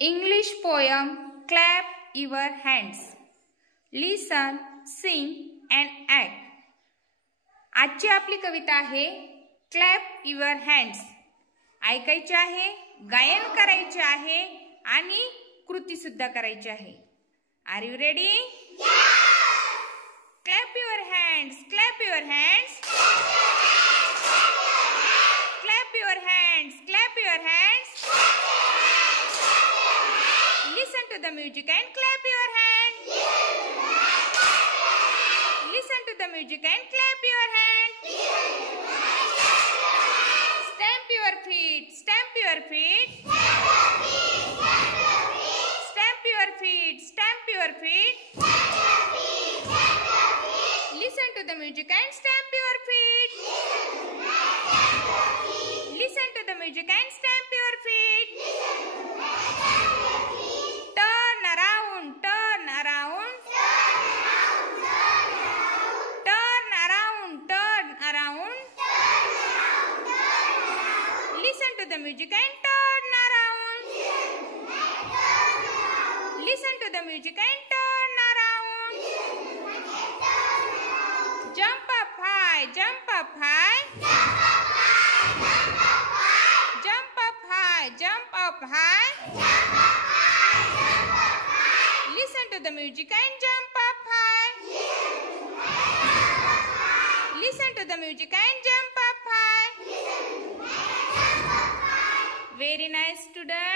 English poem Clap Your Hands. Listen, sing and act. आजची आपली कविता आहे क्लॅप युअर हँड्स. ऐकायचे आहे, गायन करायचे आहे आणि कृती सुद्धा करायची आहे. Are you ready? Clap your hands, clap your hands, clap your hands, clap your hands. Listen to the music and clap your hands. Listen to the music and clap your hands. Stamp your feet, stamp your feet. Stamp your feet, stamp your feet. Listen to the music and stamp your feet. Listen to the music and stamp your feet. Turn around, turn around. Turn around, turn around. Listen to the music and turn around. Listen to the music and turn around. Jump up high, jump up high. Jump up high, jump up high. Listen to the music and jump up high. Listen to the music and jump up high. Very nice, students.